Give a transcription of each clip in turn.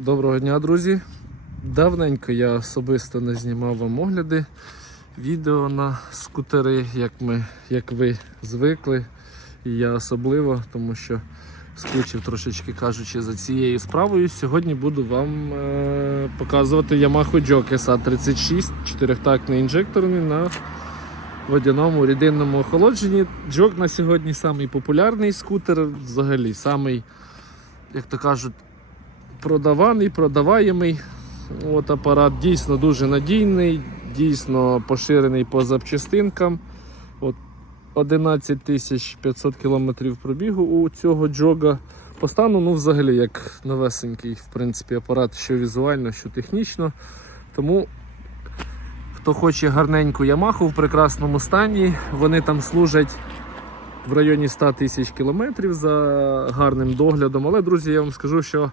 Доброго дня, друзі! Давненько я особисто не знімав вам огляди, відео на скутери, як, ми, як ви звикли. І я особливо, тому що скучив трошечки кажучи за цією справою. Сьогодні буду вам е- показувати Yamaha Jok SA36, чотирьохтактний інжекторний на водяному рідинному охолодженні. Джок на сьогодні самий популярний скутер, взагалі самий, як то кажуть, продаваний, продаваємий. От апарат дійсно дуже надійний, дійсно поширений по запчастинкам. От 11 500 кілометрів пробігу у цього джога. По стану, ну, взагалі, як новесенький, в принципі, апарат, що візуально, що технічно. Тому, хто хоче гарненьку Ямаху в прекрасному стані, вони там служать в районі 100 тисяч кілометрів за гарним доглядом. Але, друзі, я вам скажу, що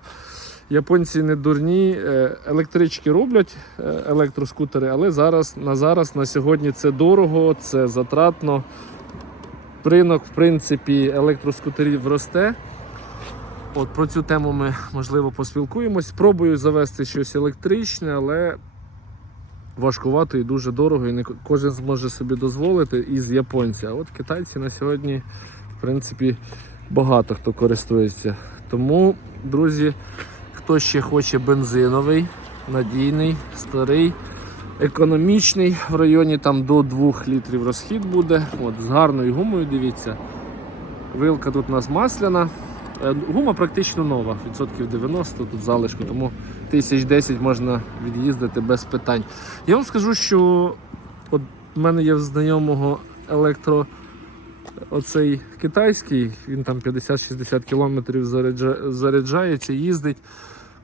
японці не дурні, е, електрички роблять е, електроскутери, але зараз на зараз, на сьогодні це дорого, це затратно. Ринок, в принципі, електроскутерів росте. От Про цю тему ми, можливо, поспілкуємось. Спробую завести щось електричне, але важкувато і дуже дорого, і не кожен зможе собі дозволити із японця. А от китайці на сьогодні, в принципі, багато хто користується. Тому, друзі, хто ще хоче бензиновий, надійний, старий, економічний, в районі там до 2 літрів розхід буде. От, з гарною гумою, дивіться. Вилка тут у нас масляна. Е, Гума практично нова, відсотків 90 тут залишку, тому тисяч 10 можна від'їздити без питань. Я вам скажу, що от в мене є знайомого електро оцей китайський, він там 50-60 кілометрів заряджається, їздить.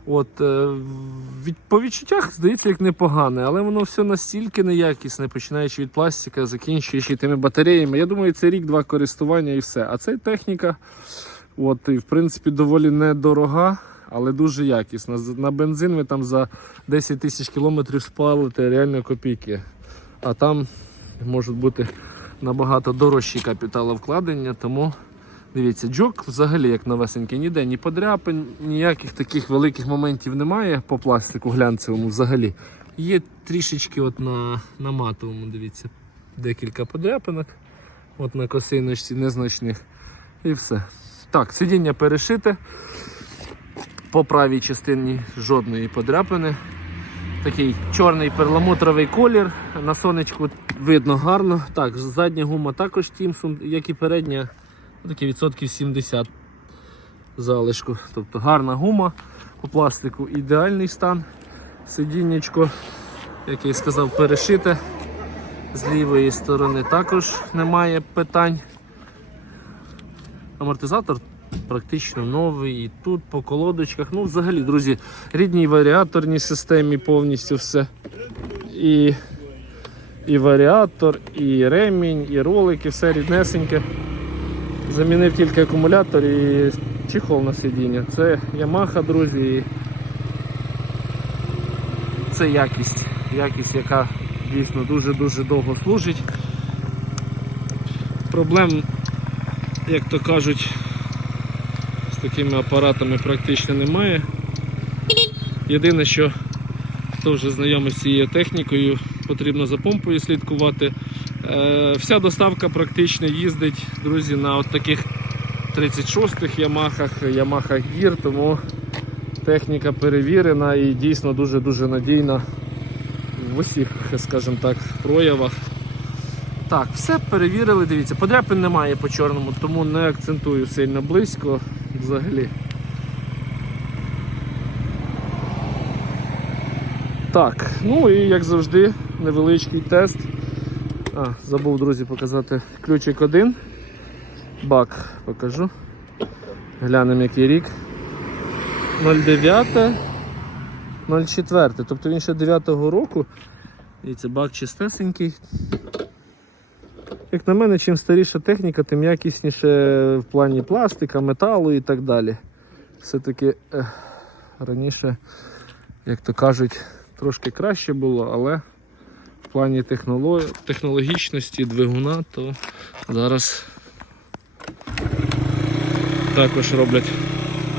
От, е, від, по відчуттях здається як непогане, але воно все настільки неякісне, починаючи від пластика, закінчуючи тими батареями. Я думаю, це рік-два користування і все. А це техніка, от, і, в принципі, доволі недорога, але дуже якісна. На бензин ви там за 10 тисяч кілометрів спалите реально копійки. А там можуть бути набагато дорожчі капіталовкладення, тому дивіться, джок взагалі як новесенький, ніде ні подряпин, ніяких таких великих моментів немає по пластику глянцевому взагалі. Є трішечки от на, на матовому, дивіться, декілька подряпинок, от на косиночці незначних. І все. Так, сидіння перешите. По правій частині жодної подряпини. Такий чорний перламутровий колір. На сонечку видно гарно. Так, задня гума також Тімсон, як і передня, такі відсотків 70 залишку. Тобто гарна гума по пластику, ідеальний стан. Сидіннячко, як я і сказав, перешите. З лівої сторони також немає питань. Амортизатор практично новий. І тут по колодочках. Ну, взагалі, друзі, рідній варіаторній системі повністю все. І, і варіатор, і ремінь, і ролики, все ріднесеньке. Замінив тільки акумулятор і чехол на сидіння. Це Yamaha, друзі. Це якість. Якість, яка дійсно дуже-дуже довго служить. Проблем, як то кажуть, такими апаратами практично немає. Єдине, що хто вже знайомий з цією технікою, потрібно за помпою слідкувати. Е, вся доставка практично їздить, друзі, на от таких 36-х Ямахах, Yamaha Gear, тому техніка перевірена і дійсно дуже-дуже надійна в усіх, скажімо так, проявах. Так, все перевірили, дивіться, подряпин немає по чорному, тому не акцентую сильно близько взагалі. Так, ну і як завжди, невеличкий тест. А, забув, друзі, показати ключик один. Бак покажу. Глянемо який рік. 09 04. Тобто він ще 9-го року. І це бак чистесенький. Як на мене, чим старіша техніка, тим якісніше в плані пластика, металу і так далі. Все-таки раніше, як то кажуть, трошки краще було, але в плані технолог... технологічності двигуна, то зараз також роблять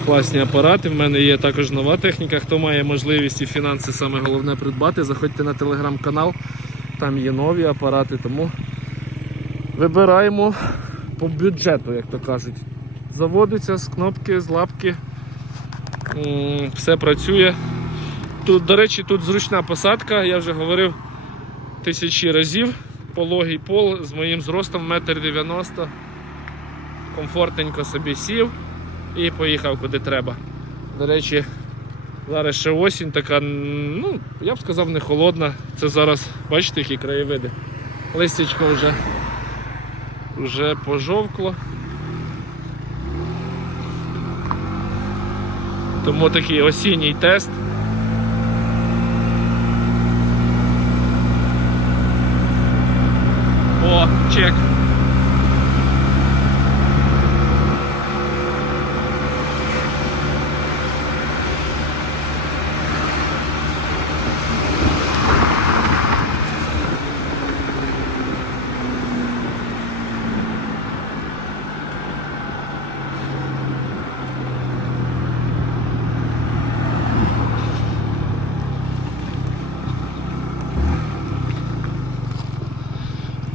класні апарати. В мене є також нова техніка. Хто має можливість і фінанси саме головне придбати, заходьте на телеграм-канал, там є нові апарати, тому вибираємо по бюджету, як то кажуть. Заводиться з кнопки, з лапки. Все працює. Тут, до речі, тут зручна посадка, я вже говорив тисячі разів. Пологий пол з моїм зростом 1,90 м. Комфортненько собі сів і поїхав куди треба. До речі, зараз ще осінь така, ну, я б сказав, не холодна. Це зараз, бачите, які краєвиди. Листячко вже, вже пожовкло. Тому такий осінній тест. О, чек.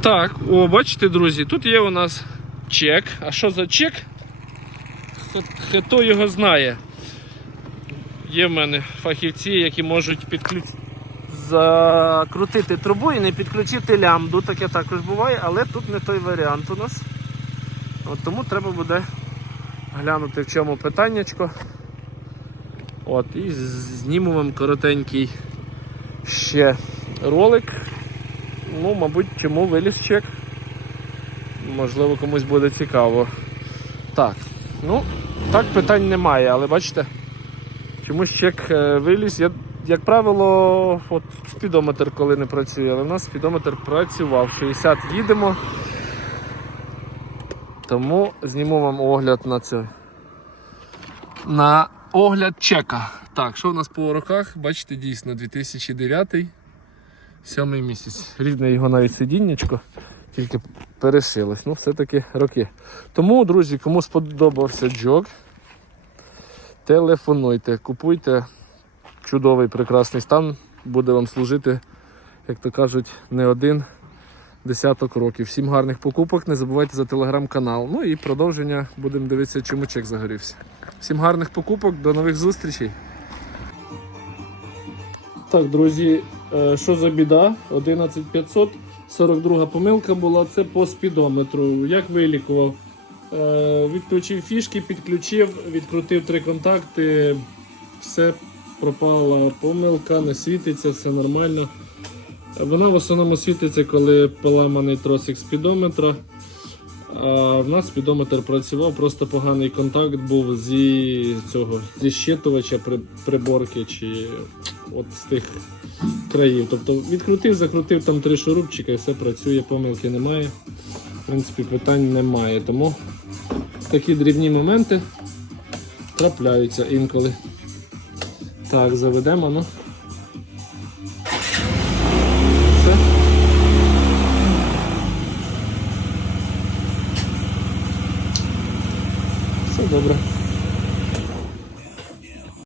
Так, о, бачите, друзі, тут є у нас чек. А що за чек? Хто- його знає? Є в мене фахівці, які можуть підключити. Закрутити трубу і не підключити лямбду, таке також буває, але тут не той варіант у нас. От тому треба буде глянути в чому питаннячко. От, і зніму вам коротенький ще ролик. Ну, мабуть, чому виліз чек. Можливо, комусь буде цікаво. Так, ну, так питань немає, але бачите, чомусь чек е, виліз. Я, як правило, от спідометр коли не працює, але в нас спідометр працював. 60 їдемо. Тому зніму вам огляд на це. На огляд чека. Так, що в нас по роках? Бачите, дійсно 2009 Сьомий місяць. Рідне його навіть сидіннячко, тільки перешилось. Ну, все-таки роки. Тому, друзі, кому сподобався джок, телефонуйте, купуйте чудовий прекрасний стан, буде вам служити, як то кажуть, не один десяток років. Всім гарних покупок, не забувайте за телеграм-канал. Ну і продовження будемо дивитися, чому чек загорівся. Всім гарних покупок, до нових зустрічей. Так, друзі, е, що за біда? 11500, 42 помилка була, це по спідометру. Як вилікував? Е, Відключив фішки, підключив, відкрутив три контакти, все пропала помилка, не світиться, все нормально. Вона в основному світиться, коли поламаний тросик спідометра. А в нас спідометр працював, просто поганий контакт був зі цього зі щитувача при, приборки чи от з тих країв. Тобто відкрутив, закрутив там три шурупчика і все працює, помилки немає. В принципі, питань немає. Тому такі дрібні моменти трапляються інколи. Так, заведемо, ну. Все. Добре.